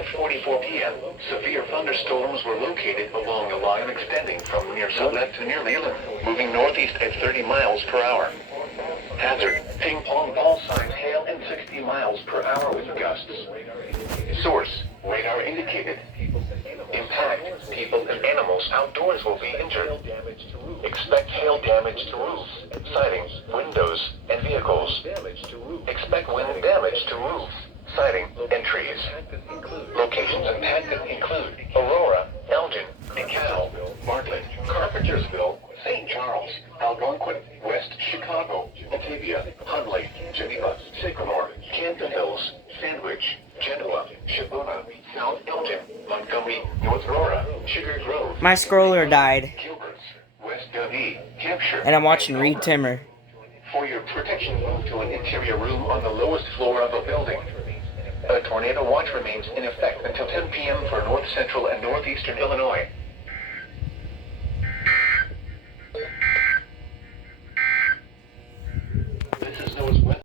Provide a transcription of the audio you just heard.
5:44 p.m., severe thunderstorms were located along the line extending from near Summit to near Leland, moving northeast at 30 miles per hour. Hazard, ping pong ball size hail at 60 miles per hour with gusts. Source, radar indicated. Impact, people and animals outdoors will be injured. Expect hail damage to roofs, sidings, windows, and vehicles. Expect wind damage to roofs, siding, and trees. Locations impacted include Aurora, Elgin, DeKalb, Bartlett, Carpentersville, St. Charles, Algonquin, West Chicago, Batavia, Hunley, Geneva, Sycamore, Camden Hills, Sandwich, Genoa, Shibuna, South Elgin, Montgomery, North Aurora, Sugar Grove. My scroller died, Gilbert's, West Dundee, Hampshire, and I'm watching Reed Timmer. For your protection, move to an interior room on the lowest floor of a building. A tornado watch remains in effect until 10 p.m. for north central and northeastern Illinois.